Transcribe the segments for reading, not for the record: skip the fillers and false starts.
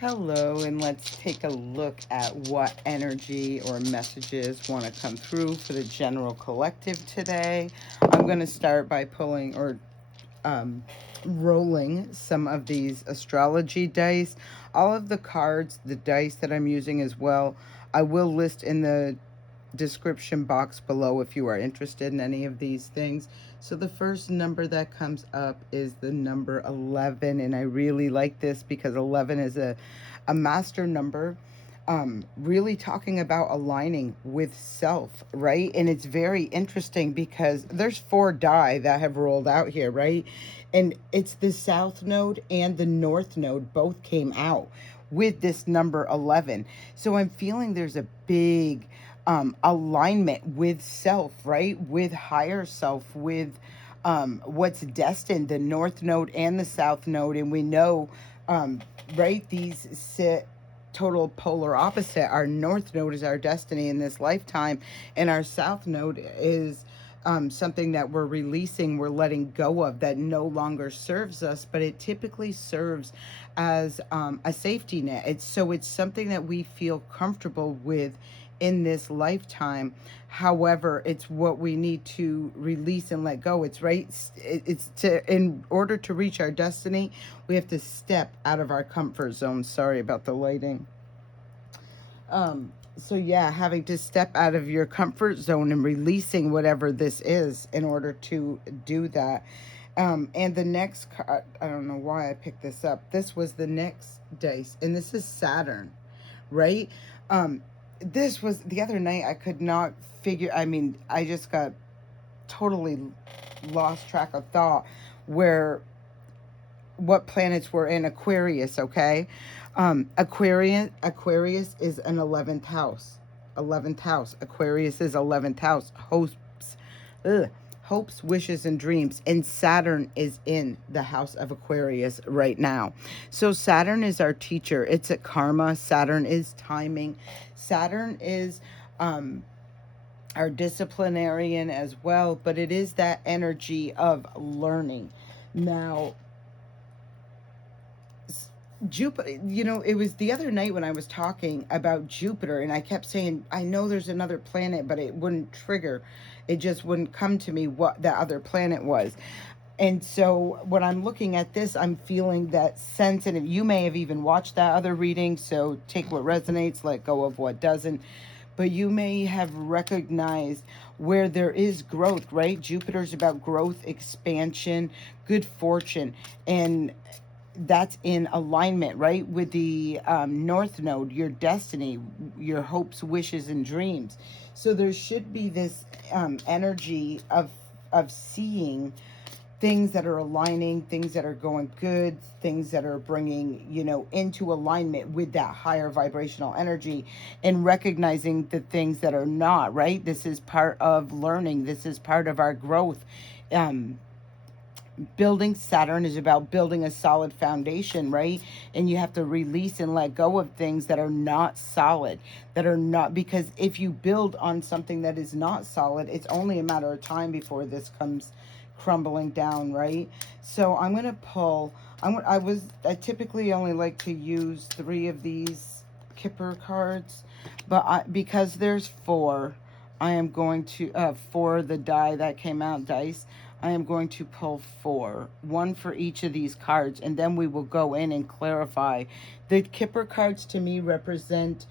Hello, and let's take a look at what energy or messages want to come through for the general collective today. I'm going to start by pulling or um, rolling some of these astrology dice. All of the cards, the dice that I'm using as well, I will list in the description box below if you are interested in any of these things. So the first number that comes up is the number 11, and I really like this because 11 is a master number, really talking about aligning with self, right? And it's very interesting because there's four die that have rolled out here, right? And it's the south node and the north node both came out with this number 11. So I'm feeling there's a big alignment with self, right? With higher self, with what's destined, the north node and the south node. And we know, right, these sit total polar opposite. Our north node is our destiny in this lifetime, and our south node is something that we're releasing, we're letting go of, that no longer serves us, but it typically serves as a safety net. It's something that we feel comfortable with in this lifetime. However, it's what we need to release and let go. It's right. It's to in order to reach our destiny, we have to step out of our comfort zone. Sorry about the lighting. So yeah, having to step out of your comfort zone and releasing whatever this is in order to do that. And the next card, I don't know why I picked this up. This was the next dice, and this is Saturn, right? This was the other night. I could not figure. I mean, I just got totally lost track of thought where what planets were in Aquarius. Okay, Aquarius is an 11th house. 11th house. Aquarius is 11th house. Ugh, hopes, wishes, and dreams. And Saturn is in the house of Aquarius right now. So Saturn is our teacher. It's at karma. Saturn is timing. Saturn is our disciplinarian as well, but it is that energy of learning. Now, Jupiter, it was the other night when I was talking about Jupiter, and I kept saying, I know there's another planet, but it wouldn't trigger. It just wouldn't come to me what that other planet was. And so when I'm looking at this, I'm feeling that sensitive. You may have even watched that other reading, so take what resonates, let go of what doesn't. But you may have recognized where there is growth, right? Jupiter's about growth, expansion, good fortune, and that's in alignment, right, with the north node, your destiny, your hopes, wishes, and dreams. So there should be this energy of seeing things that are aligning, things that are going good, things that are bringing, into alignment with that higher vibrational energy, and recognizing the things that are not, right? This is part of learning. This is part of our growth. Building Saturn is about building a solid foundation, right? And you have to release and let go of things that are not solid, that are not, because if you build on something that is not solid, it's only a matter of time before this comes crumbling down, right? So I'm going to pull, I typically only like to use 3 of these Kipper cards, but because there's 4, I am going to, for the die that came out, dice, I am going to pull 4, one for each of these cards, and then we will go in and clarify. The Kipper cards to me represent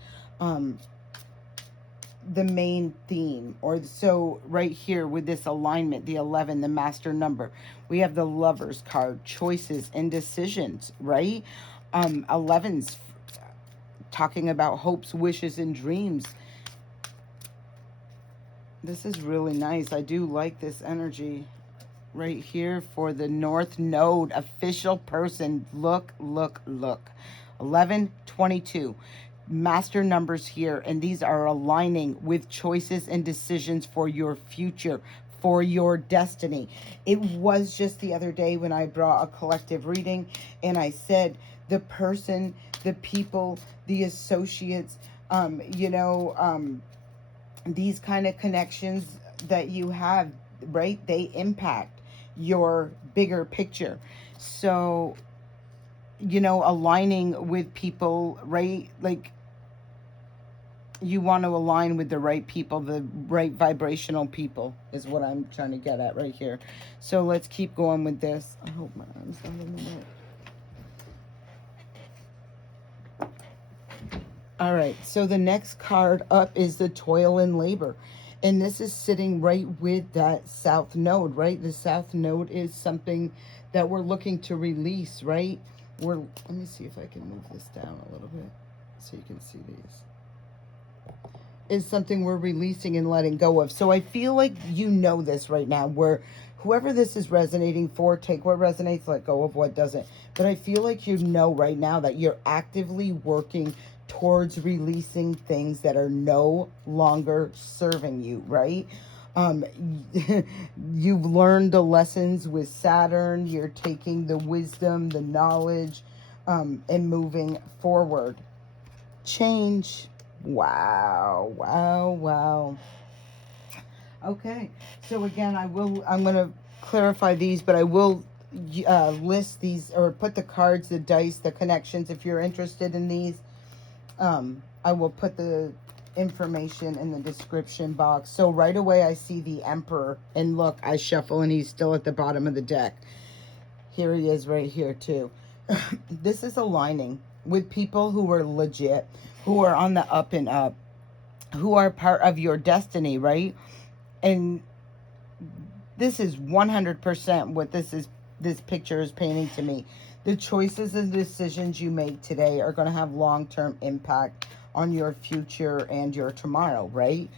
the main theme, or so right here with this alignment, the 11, the master number. We have the Lovers card, choices and decisions, right? 11's talking about hopes, wishes, and dreams. This is really nice. I do like this energy right here for the North Node official person. Look, look, look. 1122. Master numbers here, and these are aligning with choices and decisions for your future, for your destiny. It was just the other day when I brought a collective reading, and I said the person, the people, the associates, these kind of connections that you have, right? They impact your bigger picture. So you know, aligning with people, right? Like, you want to align with the right people, the right vibrational people is what I'm trying to get at right here. So let's keep going with this. I hope my arm's not in the way. All right, so the next card up is the toil and labor. And this is sitting right with that south node, right? The south node is something that we're looking to release, right? Let me see if I can move this down a little bit so you can see these. Is something we're releasing and letting go of. So I feel like you know this right now, where whoever this is resonating for, take what resonates, let go of what doesn't. But I feel like you know right now that you're actively working towards releasing things that are no longer serving you, right? Um, you've learned the lessons with Saturn. You're taking the wisdom, the knowledge, and moving forward. Change. Wow, wow, wow. Okay, so again, I'm going to clarify these, but I will list these or put the cards, the dice, the connections. If you're interested in these, I will put the information in the description box. So right away, I see the Emperor, and look, I shuffle, and he's still at the bottom of the deck. Here he is right here, too. This is aligning with people who are legit, who are on the up and up, who are part of your destiny, right? And this is 100% what this picture is painting to me. The choices and decisions you make today are going to have long-term impact on your future and your tomorrow, right?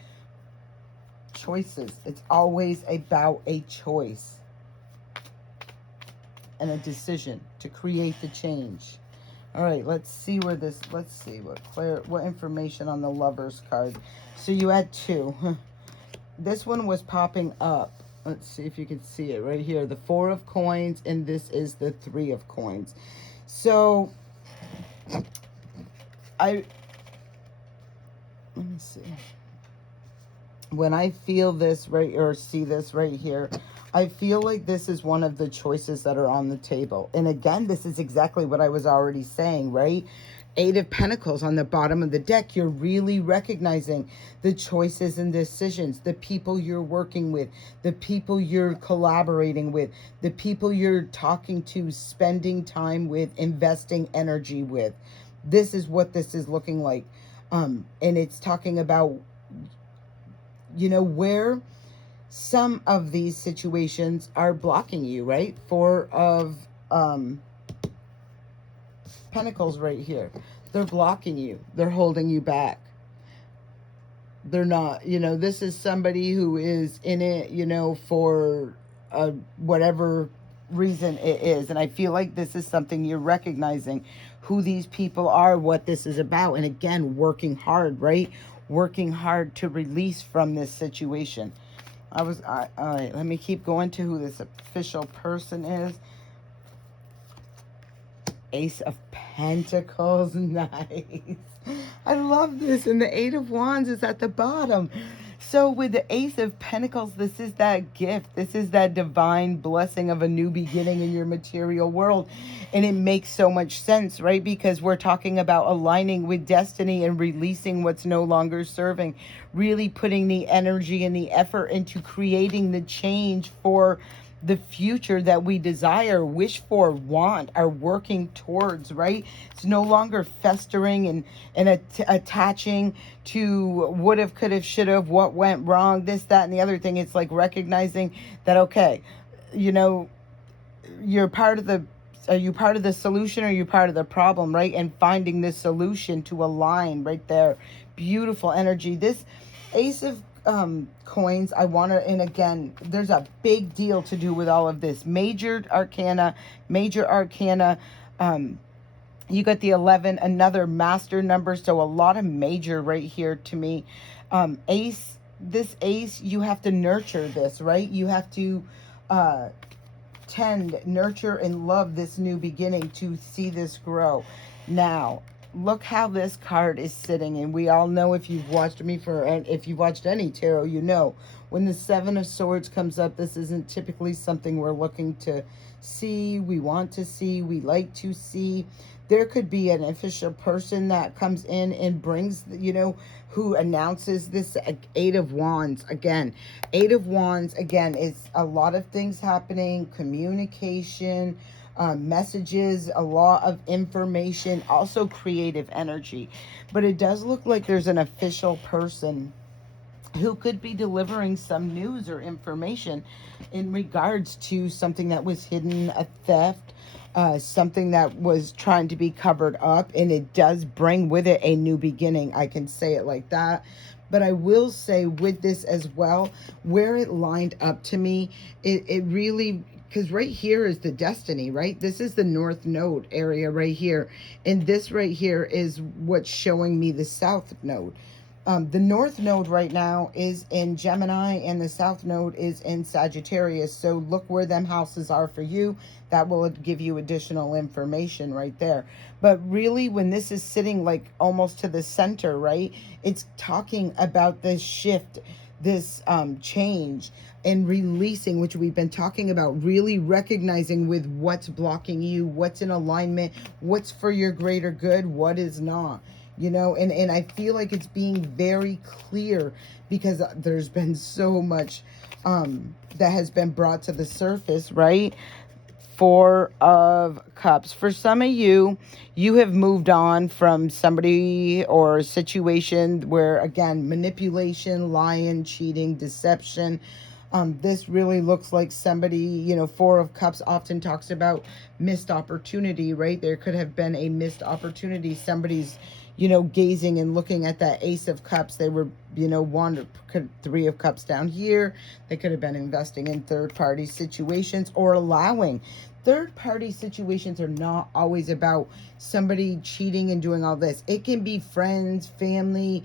Choices. It's always about a choice and a decision to create the change. All right, let's see what information on the Lovers card. So you had two. This one was popping up. Let's see if you can see it right here. The Four of Coins, and this is the Three of Coins. So let me see. When I feel this right, or see this right here, I feel like this is one of the choices that are on the table. And again, this is exactly what I was already saying, right? Eight of Pentacles on the bottom of the deck. You're really recognizing the choices and decisions, the people you're working with, the people you're collaborating with, the people you're talking to, spending time with, investing energy with. This is what this is looking like. And it's talking about, you know, where some of these situations are blocking you, right? Four of Pentacles right here. They're blocking you. They're holding you back. They're not, you know, this is somebody who is in it, you know, for whatever reason it is. And I feel like this is something you're recognizing who these people are, what this is about. And again, working hard, right? Working hard to release from this situation. All right, let me keep going to who this official person is. Ace of Pentacles. Nice. I love this. And the Eight of Wands is at the bottom. So with the Ace of Pentacles, this is that gift. This is that divine blessing of a new beginning in your material world. And it makes so much sense, right? Because we're talking about aligning with destiny and releasing what's no longer serving. Really putting the energy and the effort into creating the change for the future that we desire, wish for, want, are working towards, right? It's no longer festering and attaching to would have, could have, should have, what went wrong, this, that, and the other thing. It's like recognizing that, okay, you know, are you part of the solution or are you part of the problem, right? And finding this solution to align right there. Beautiful energy. This Ace of coins, I want to, and again, there's a big deal to do with all of this. Major arcana, you got the 11, another master number, so a lot of major right here to me. Ace, this ace, you have to nurture this, right? You have to tend, nurture, and love this new beginning to see this grow. Now, look how this card is sitting, and we all know, if you've watched if you've watched any tarot, you know when the Seven of Swords comes up, this isn't typically something we're looking to see, we want to see, we like to see. There could be an official person that comes in and brings, who announces this. Eight of Wands again. Eight of Wands again is a lot of things happening, communication, messages, a lot of information, also creative energy. But it does look like there's an official person who could be delivering some news or information in regards to something that was hidden, a theft, something that was trying to be covered up, and it does bring with it a new beginning. I can say it like that. But I will say with this as well, where it lined up to me, it really, because right here is the destiny, right? This is the North Node area right here. And this right here is what's showing me the South Node. The North Node right now is in Gemini and the South Node is in Sagittarius. So look where them houses are for you. That will give you additional information right there. But really, when this is sitting like almost to the center, right, it's talking about this shift, this change and releasing, which we've been talking about, really recognizing with what's blocking you, what's in alignment, what's for your greater good, what is not. And I feel like it's being very clear because there's been so much that has been brought to the surface, right? Four of Cups. For some of you, you have moved on from somebody or a situation where, again, manipulation, lying, cheating, deception. This really looks like somebody, Four of Cups often talks about missed opportunity, right? There could have been a missed opportunity. Somebody's, gazing and looking at that Ace of Cups. They were, Three of Cups down here. They could have been investing in third-party situations or allowing. Third-party situations are not always about somebody cheating and doing all this. It can be friends, family,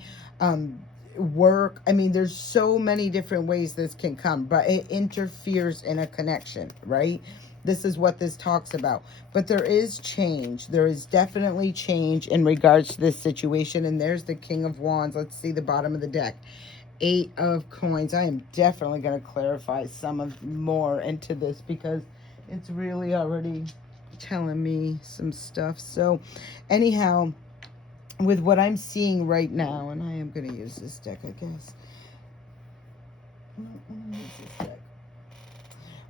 work. I mean, there's so many different ways this can come, but it interferes in a connection, right? This is what this talks about. But there is change. There is definitely change in regards to this situation. And there's the King of Wands. Let's see the bottom of the deck. Eight of Coins. I am definitely going to clarify some of more into this because it's really already telling me some stuff. So anyhow, with what I'm seeing right now, and I am going to use this deck, I guess.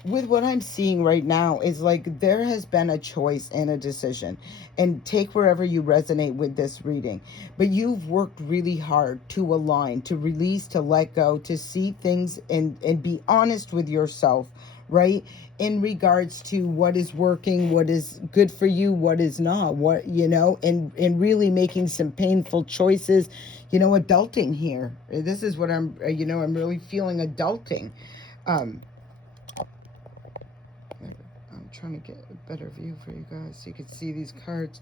With what I'm seeing right now is like there has been a choice and a decision, and take wherever you resonate with this reading. But you've worked really hard to align, to release, to let go, to see things and be honest with yourself, right? In regards to what is working, what is good for you, what is not, and really making some painful choices, adulting here. This is what I'm really feeling, adulting. I'm trying to get a better view for you guys so you can see these cards.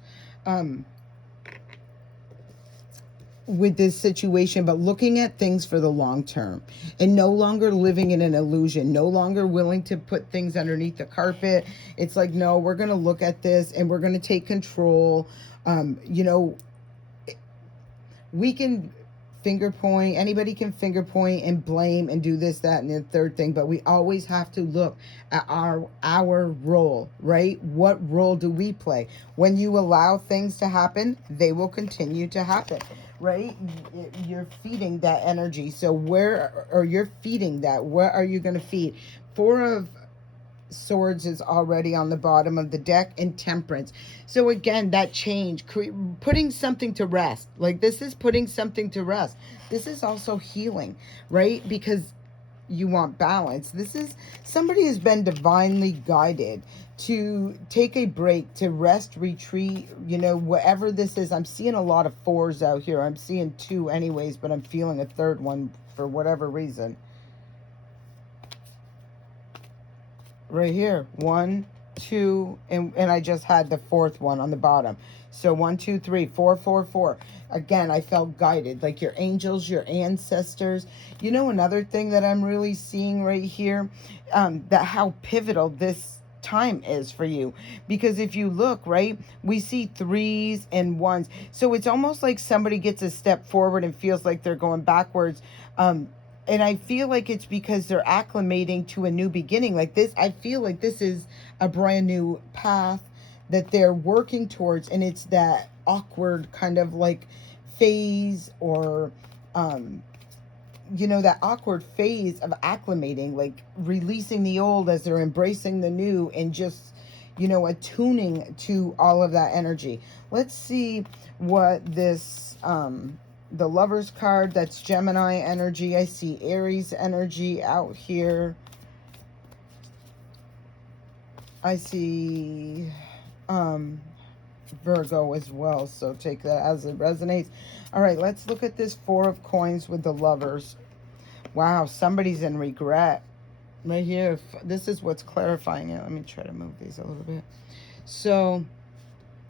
With this situation, but looking at things for the long term and no longer living in an illusion, no longer willing to put things underneath the carpet. It's like, no, we're going to look at this and we're going to take control. We can finger point, anybody can finger point and blame and do this, that, and the third thing, but we always have to look at our role, right? What role do we play? When you allow things to happen, they will continue to happen, right? You're feeding that energy. So you're feeding that. Where are you going to feed? Four of Swords is already on the bottom of the deck, and Temperance. So again, that change, putting something to rest. Like this is putting something to rest. This is also healing, right? Because you want balance. This is somebody has been divinely guided to take a break, to rest, retreat, whatever this is. I'm seeing a lot of fours out here. I'm seeing two anyways, but I'm feeling a third one for whatever reason. Right here, 1, 2, and I just had the fourth one on the bottom. So 1, 2, 3, 4, 4, 4. Again, I felt guided, like your angels, your ancestors. Another thing that I'm really seeing right here, that how pivotal this time is for you, because if you look, right, we see 3s and 1s. So it's almost like somebody gets a step forward and feels like they're going backwards. And I feel like it's because they're acclimating to a new beginning. Like this, I feel like this is a brand new path that they're working towards, and it's that awkward kind of like phase, or you know, that awkward phase of acclimating, like releasing the old as they're embracing the new, and just, you know, attuning to all of that energy. Let's see what this the Lovers card, that's Gemini energy. I see Aries energy out here. I see Virgo as well, so take that as it resonates. All right, let's look at this Four of Coins with the Lovers. Wow, somebody's in regret right here. This is what's clarifying it. Let me try to move these a little bit. So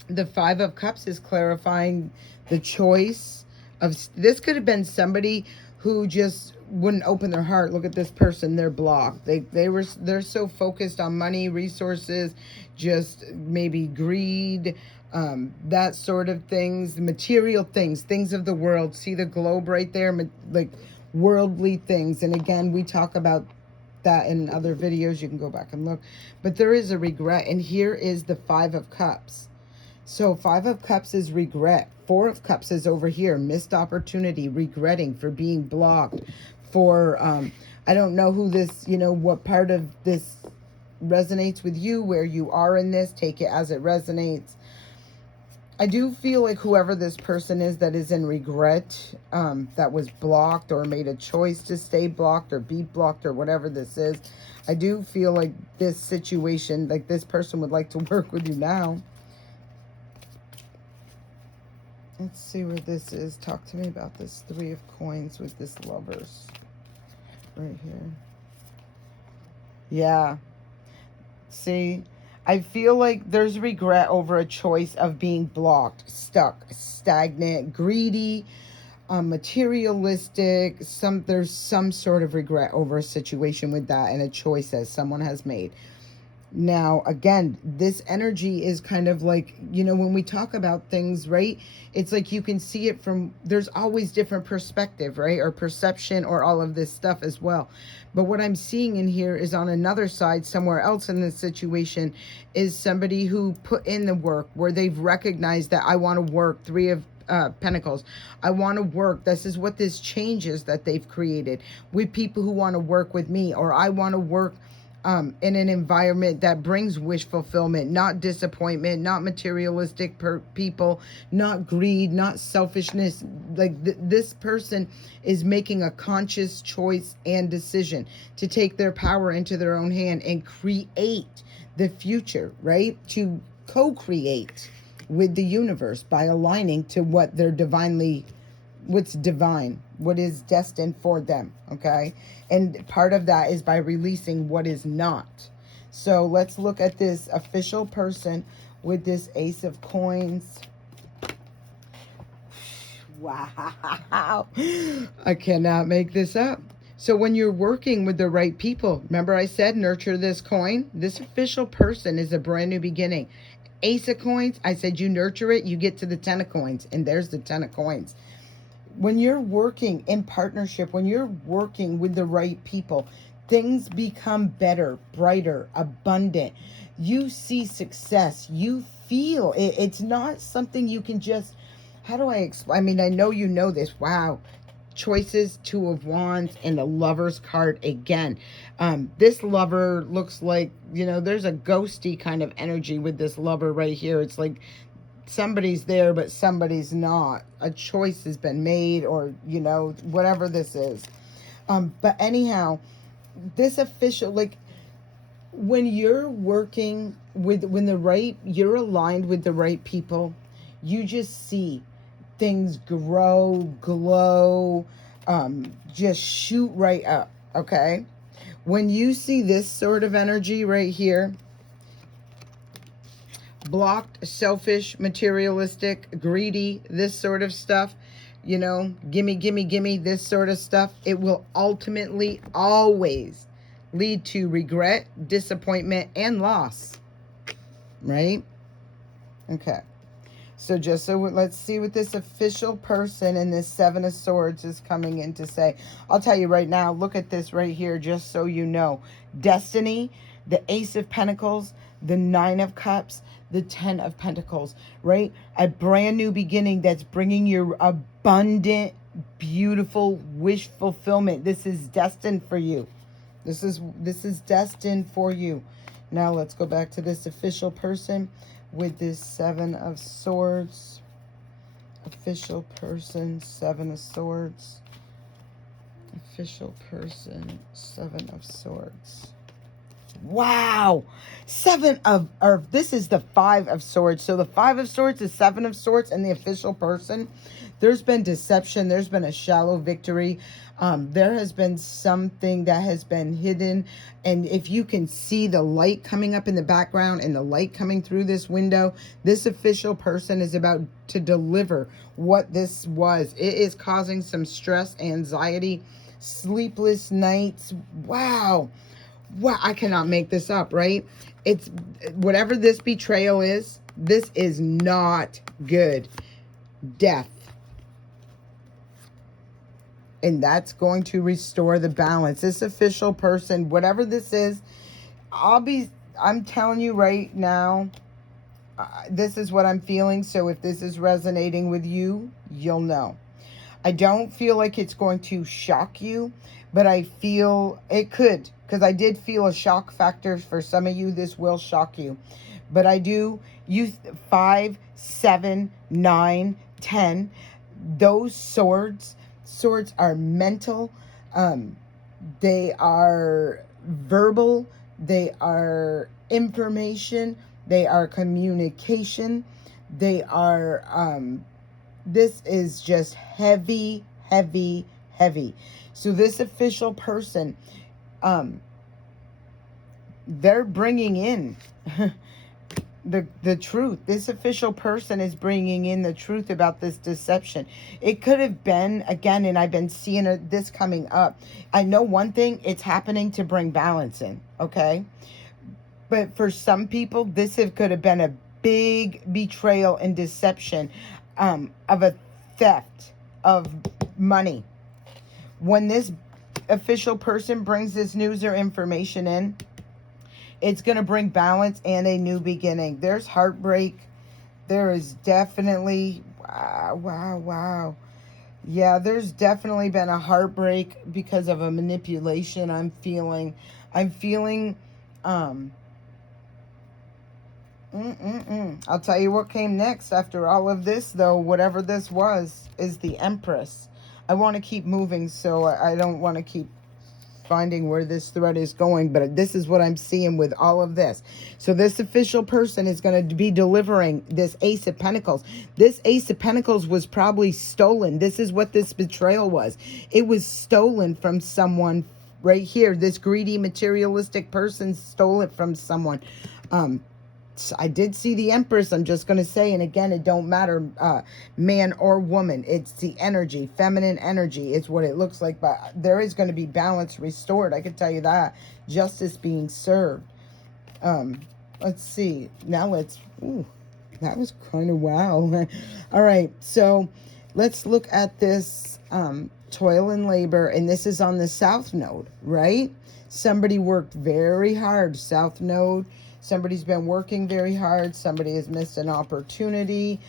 the Five of Cups is clarifying the choice of, this could have been somebody who just wouldn't open their heart. Look at this person, they're blocked. They're so focused on money, resources, just maybe greed, that sort of things, material things, things of the world. See the globe right there, like worldly things. And again, we talk about that in other videos. You can go back and look. But there is a regret, and here is the Five of Cups. So Five of Cups is regret. Four of Cups is over here, missed opportunity, regretting for being blocked, for I don't know who this, you know, what part of this resonates with you, where you are in this. Take it as it resonates. I do feel like whoever this person is that is in regret, that was blocked or made a choice to stay blocked or be blocked or whatever this is, I do feel like this situation, like this person would like to work with you now. Let's see where this is. Talk to me about this Three of Coins with this Lovers right here. Yeah. See, I feel like there's regret over a choice of being blocked, stuck, stagnant, greedy, materialistic. There's some sort of regret over a situation with that, and a choice that someone has made. Now, again, this energy is kind of like, you know, when we talk about things, right? It's like you can see it from, there's always different perspective, right? Or perception, or all of this stuff as well. But what I'm seeing in here is on another side, somewhere else in this situation, is somebody who put in the work, where they've recognized that I want to work. Three of Pentacles. I want to work. This is what this changes that they've created with people who want to work with me, or I want to work in an environment that brings wish fulfillment, not disappointment, not materialistic people, not greed, not selfishness. Like this person is making a conscious choice and decision to take their power into their own hand and create the future, right? To co-create with the universe by aligning to what they're what's divine, what is destined for them, okay? And part of that is by releasing what is not. So let's look at this official person with this Ace of Coins. Wow. I cannot make this up. So when you're working with the right people, remember I said nurture this coin? This official person is a brand new beginning. Ace of Coins, I said you nurture it, you get to the Ten of Coins, and there's the Ten of Coins. When you're working in partnership, when you're working with the right people, things become better, brighter, abundant. You see success. You feel it. It's not something you can just, how do I explain? I mean, I know you know this. Wow. Choices, Two of Wands, and the Lover's card again. This lover looks like, you know, there's a ghosty kind of energy with this lover right here. It's like somebody's there, but somebody's not. A choice has been made, or, you know, whatever this is. But anyhow, this official, like, when you're working with, you're aligned with the right people, you just see things grow, glow, just shoot right up, okay? When you see this sort of energy right here, blocked, selfish, materialistic, greedy, this sort of stuff, you know, gimme, gimme, gimme, this sort of stuff, it will ultimately always lead to regret, disappointment, and loss, right? Okay. So just so let's see what this official person in this Seven of Swords is coming in to say. I'll tell you right now, look at this right here, just so you know. Destiny, the Ace of Pentacles, the Nine of Cups, the Ten of Pentacles, right? A brand new beginning that's bringing you abundant, beautiful wish fulfillment. This is destined for you. This is destined for you. Now let's go back to this official person with this Seven of Swords. Official person, Seven of Swords. Official person, Seven of Swords. Wow. This is the Five of Swords. So the Five of Swords, the Seven of Swords, and the official person. There's been deception. There's been a shallow victory. There has been something that has been hidden. And if you can see the light coming up in the background and the light coming through this window, this official person is about to deliver what this was. It is causing some stress, anxiety, sleepless nights. Wow. Wow, I cannot make this up, right? It's whatever this betrayal is, this is not good. Death. And that's going to restore the balance. This official person, whatever this is, I'm telling you right now, this is what I'm feeling. So if this is resonating with you, you'll know. I don't feel like it's going to shock you, but I feel it could, because I did feel a shock factor for some of you. This will shock you, but I do use 5, 7, 9, 10. Those swords are mental. They are verbal. They are information. They are communication. They are, this is just heavy, heavy, heavy. So this official person, they're bringing in the truth. This official person is bringing in the truth about this deception. It could have been, again, and I've been seeing this coming up. I know one thing, it's happening to bring balance in, okay? But for some people, could have been a big betrayal and deception of a theft of money. When this official person brings this news or information in, it's going to bring balance and a new beginning. There's heartbreak. There is definitely, wow. Yeah, there's definitely been a heartbreak because of a manipulation. I'm feeling, I'll tell you what came next after all of this, though, whatever this was, is the Empress. I want to keep moving, so I don't want to keep finding where this thread is going, but this is what I'm seeing with all of this. So this official person is going to be delivering this Ace of Pentacles. This Ace of Pentacles was probably stolen. This is what this betrayal was. It was stolen from someone right here. This greedy, materialistic person stole it from someone. I did see the Empress, I'm just going to say, and again, it don't matter, man or woman. It's the energy, feminine energy is what it looks like, but there is going to be balance restored. I can tell you that. Justice being served. Let's see. Now that was kind of wow. All right, so let's look at this toil and labor, and this is on the South Node, right? Somebody worked very hard, South Node. Somebody's been working very hard. Somebody has missed an opportunity.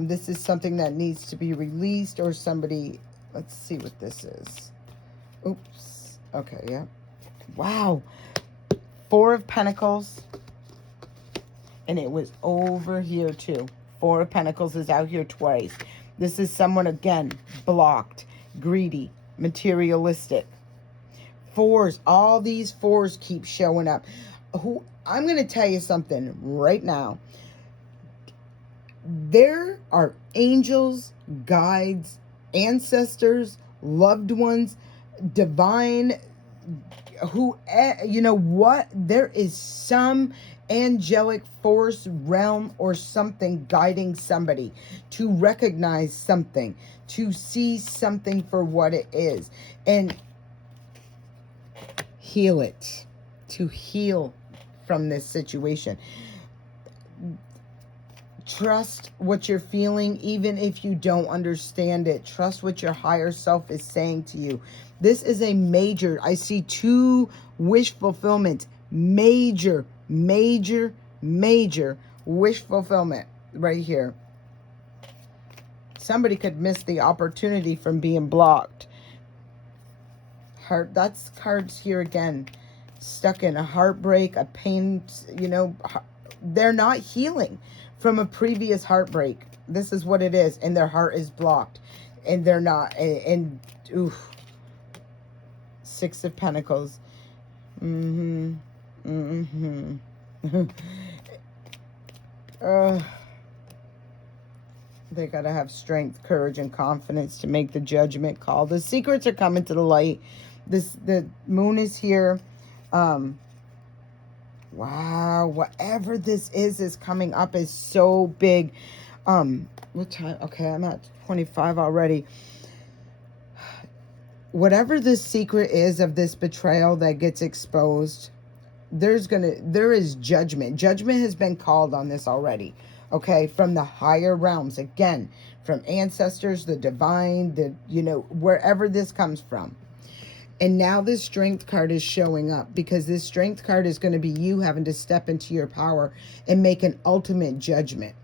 This is something that needs to be released, or somebody, let's see what this is. Oops. Okay, yeah. Wow. 4 of Pentacles. And it was over here too. 4 of Pentacles is out here twice. This is someone, again, blocked, greedy, materialistic. 4s, all these 4s keep showing up. I'm going to tell you something right now. There are angels, guides, ancestors, loved ones, divine, who, you know what? There is some angelic force, realm, or something guiding somebody to recognize something, to see something for what it is, and heal it, to heal from this situation. Trust what you're feeling, even if you don't understand it. Trust what your higher self is saying to you. This is a major, I see 2 wish fulfillment. Major, major, major wish fulfillment right here. Somebody could miss the opportunity from being blocked. Heart, that's cards here again. Stuck in a heartbreak, a pain, you know, they're not healing from a previous heartbreak. This is what it is. And their heart is blocked. And they're not. And oof. 6 of Pentacles. They gotta have strength, courage, and confidence to make the judgment call. The secrets are coming to the light. The moon is here. Wow, whatever this is coming up is so big. What time? Okay, I'm at 25 already. Whatever the secret is of this betrayal that gets exposed, there is judgment. Judgment has been called on this already. Okay, from the higher realms, again, from ancestors, the divine, wherever this comes from. And now this strength card is showing up because this strength card is going to be you having to step into your power and make an ultimate judgment.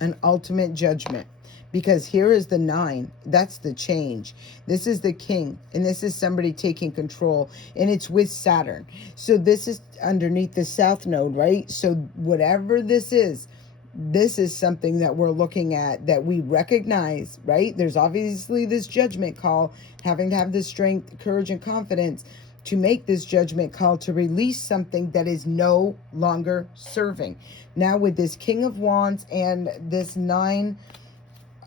An ultimate judgment. Because here is the 9. That's the change. This is the king. And this is somebody taking control. And it's with Saturn. So this is underneath the south node, right? So whatever this is something that we're looking at, that we recognize, right? There's obviously this judgment call, having to have the strength, courage, and confidence to make this judgment call to release something that is no longer serving. Now with this King of Wands and this 9,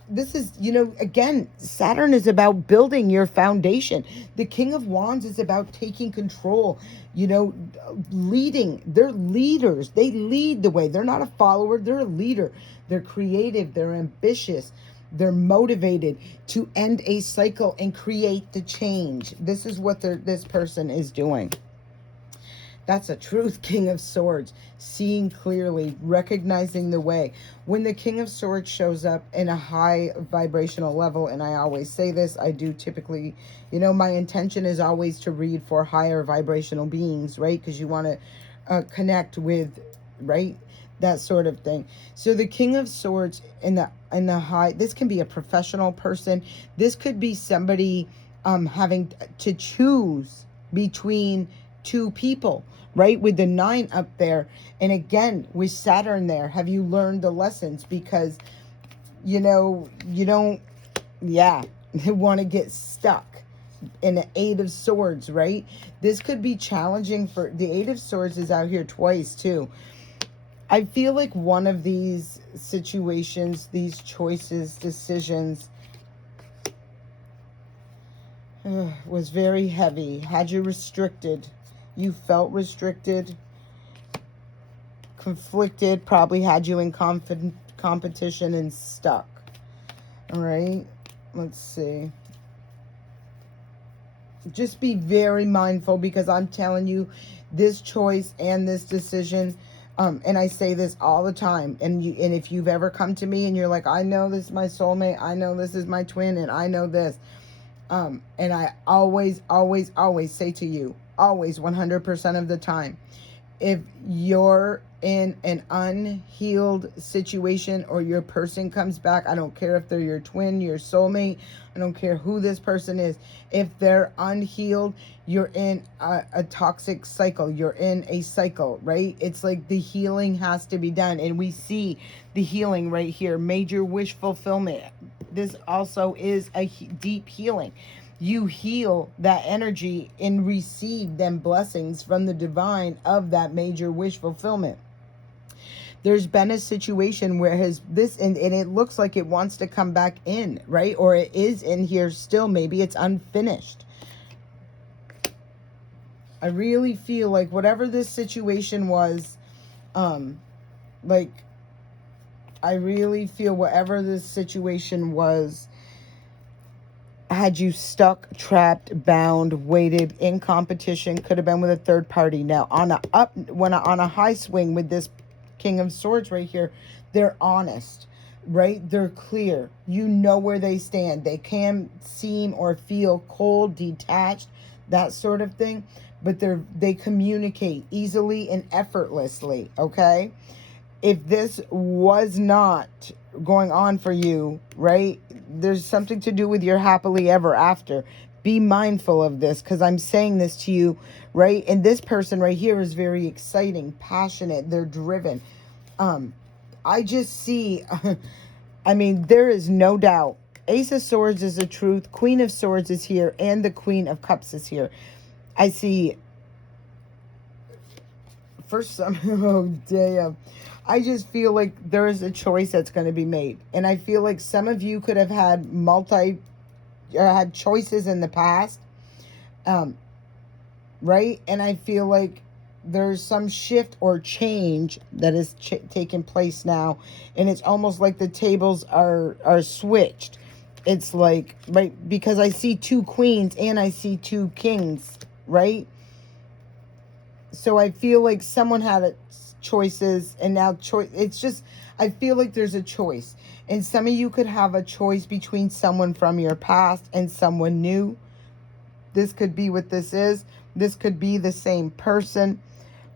this is, again, Saturn is about building your foundation. The King of Wands is about taking control, leading. They're leaders. They lead the way. They're not a follower. They're a leader. They're creative. They're ambitious. They're motivated to end a cycle and create the change. This is what this person is doing. That's a truth, King of Swords. Seeing clearly, recognizing the way. When the King of Swords shows up in a high vibrational level, and I always say this, I do typically, my intention is always to read for higher vibrational beings, right? Because you want to connect with, right? That sort of thing. So the King of Swords in the high, this can be a professional person. This could be somebody having to choose between 2 people, right? With the 9 up there. And again, with Saturn there, have you learned the lessons? Because, you don't, want to get stuck in the 8 of Swords, right? This could be challenging for, the 8 of Swords is out here twice too. I feel like one of these situations, these choices, decisions, was very heavy. Had you restricted, you felt restricted, conflicted, probably had you in competition and stuck. All right, let's see. Just be very mindful, because I'm telling you, this choice and this decision, and I say this all the time, and if you've ever come to me and you're like, I know this is my soulmate, I know this is my twin, and I know this, and I always, always, always say to you, always, 100% of the time, if you're in an unhealed situation or your person comes back, I don't care if they're your twin, your soulmate, I don't care who this person is. If they're unhealed, you're in a toxic cycle. You're in a cycle, right? It's like the healing has to be done. And we see the healing right here. Major wish fulfillment. This also is a deep healing. You heal that energy and receive them blessings from the divine of that major wish fulfillment. There's been a situation where and it looks like it wants to come back in, right? Or it is in here still. Maybe it's unfinished. I really feel like whatever this situation was, I really feel whatever this situation was, had you stuck, trapped, bound, waited, in competition, could have been with a third party. Now, on a high swing with this King of Swords right here, They're honest, right? They're clear. You know where they stand. They can seem or feel cold, detached, that sort of thing, but they communicate easily and effortlessly, okay? If this was not going on for you, right? There's something to do with your happily ever after. Be mindful of this, because I'm saying this to you, right? And this person right here is very exciting, passionate, they're driven. I just see, I mean, there is no doubt. Ace of Swords is the truth. Queen of Swords is here. And the Queen of Cups is here. I see, for some, oh, damn. I just feel like there is a choice that's going to be made. And I feel like some of you could have had had choices in the past. Right? And I feel like there's some shift or change that is taking place now, and it's almost like the tables are switched. It's like, right, because I see two queens and I see two kings, right? So I feel like someone had choices, and now it's just, I feel like there's a choice, and some of you could have a choice between someone from your past and someone new. This could be what this is. This could be the same person.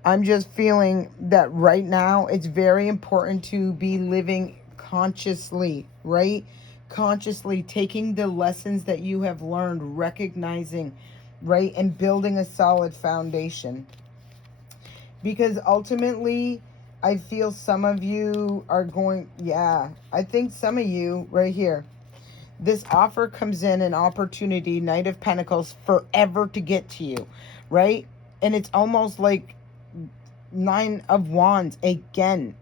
I'm just feeling that right now it's very important to be living consciously, right? Consciously taking the lessons that you have learned, recognizing, right? And building a solid foundation. Because ultimately, I feel some of you are going, yeah, I think some of you right here, this offer comes in, an opportunity, Knight of Pentacles, forever to get to you, right? And it's almost like Nine of Wands again.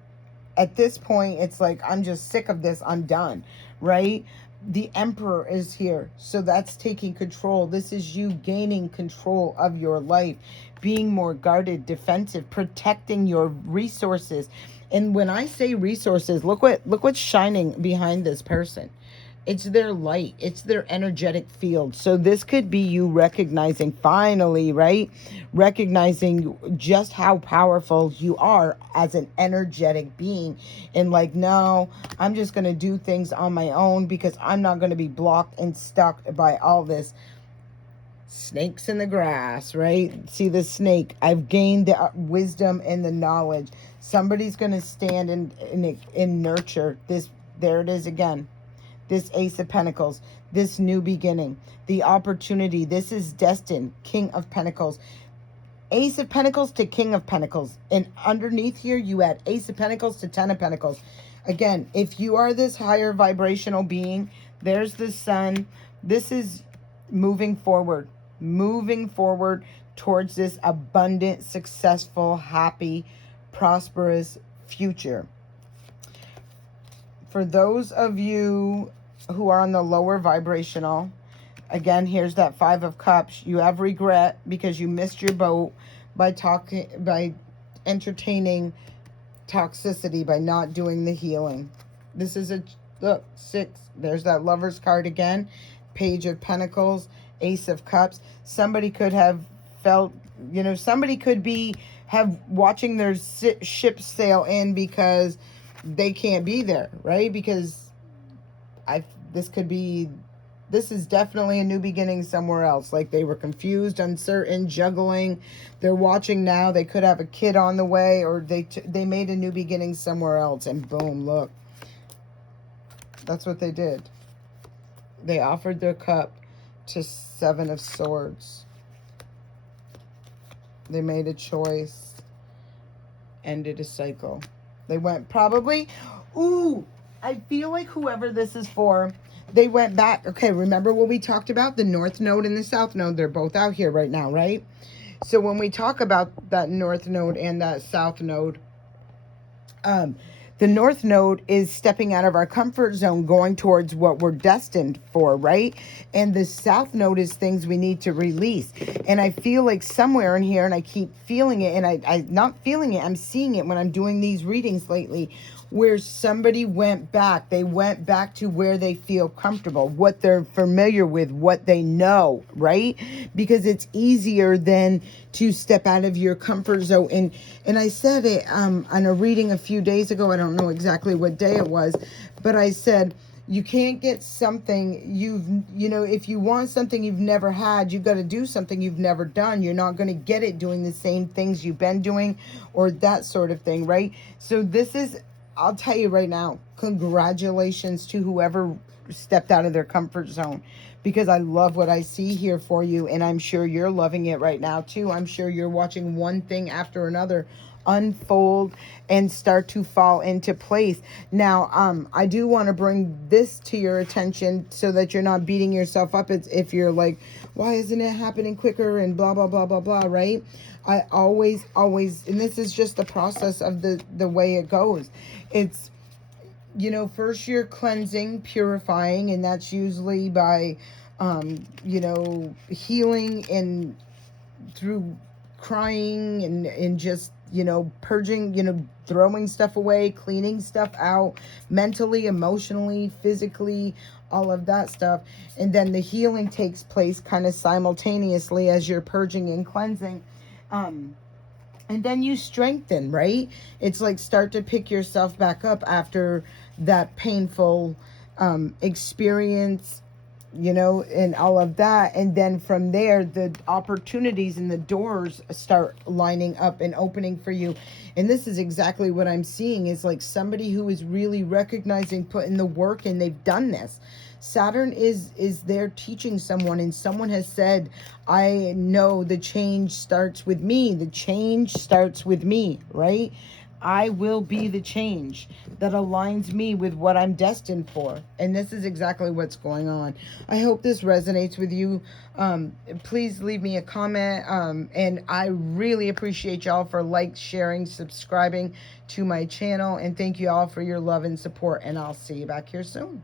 At this point, it's like, I'm just sick of this. I'm done, right? The Emperor is here. So that's taking control. This is you gaining control of your life, being more guarded, defensive, protecting your resources. And when I say resources, look what's shining behind this person. It's their light. It's their energetic field. So this could be you recognizing, finally, right? Recognizing just how powerful you are as an energetic being. And like, no, I'm just going to do things on my own because I'm not going to be blocked and stuck by all this. Snakes in the grass, right? See the snake. I've gained the wisdom and the knowledge. Somebody's going to stand and nurture this. There it is again. This Ace of Pentacles, this new beginning, the opportunity. This is destined. King of Pentacles. Ace of Pentacles to King of Pentacles. And underneath here, you add Ace of Pentacles to Ten of Pentacles. Again, if you are this higher vibrational being, there's the sun. This is moving forward towards this abundant, successful, happy, prosperous future. For those of you who are on the lower vibrational, again, here's that Five of Cups. You have regret because you missed your boat by entertaining toxicity, by not doing the healing. This is look, 6. There's that Lover's card again. Page of Pentacles, Ace of Cups. Somebody could have felt, somebody could have watching their ship sail in because they can't be there, right? Because this is definitely a new beginning somewhere else. Like they were confused, uncertain, juggling. They're watching now. They could have a kid on the way, or they made a new beginning somewhere else, and boom, look. That's what they did. They offered their cup to Seven of Swords. They made a choice, ended a cycle. They went probably, I feel like whoever this is for, they went back. Okay, remember what we talked about? The North Node and the South Node, they're both out here right now, right? So when we talk about that North Node and that South Node, the North Node is stepping out of our comfort zone, going towards what we're destined for, right? And the South Node is things we need to release. And I feel like somewhere in here, and I keep feeling it, and I'm not feeling it, I'm seeing it when I'm doing these readings lately. where somebody went back. They went back to where they feel comfortable, what they're familiar with, what they know, right? Because it's easier than to step out of your comfort zone. And I said it on a reading a few days ago. I don't know exactly what day it was, but I said, you can't get something if you want something you've never had, you've got to do something you've never done. You're not going to get it doing the same things you've been doing or that sort of thing, right? So I'll tell you right now, congratulations to whoever stepped out of their comfort zone, because I love what I see here for you, and I'm sure you're loving it right now too. I'm sure you're watching one thing after another unfold and start to fall into place. Now, I do want to bring this to your attention so that you're not beating yourself up if you're like, why isn't it happening quicker and blah, blah, blah, blah, blah, right? I always, and this is just the process of the way it goes. It's, first you're cleansing, purifying, and that's usually by, healing and through crying and just, purging, throwing stuff away, cleaning stuff out, mentally, emotionally, physically, all of that stuff. And then the healing takes place kind of simultaneously as you're purging and cleansing. And then you strengthen, right? It's like start to pick yourself back up after that painful experience, and all of that. And then from there, the opportunities and the doors start lining up and opening for you. And this is exactly what I'm seeing, is like somebody who is really recognizing, putting the work in. They've done this. Saturn is there teaching someone, and someone has said, I know the change starts with me. The change starts with me, right? I will be the change that aligns me with what I'm destined for. And this is exactly what's going on. I hope this resonates with you. Please leave me a comment. And I really appreciate y'all for sharing, subscribing to my channel. And thank you all for your love and support. And I'll see you back here soon.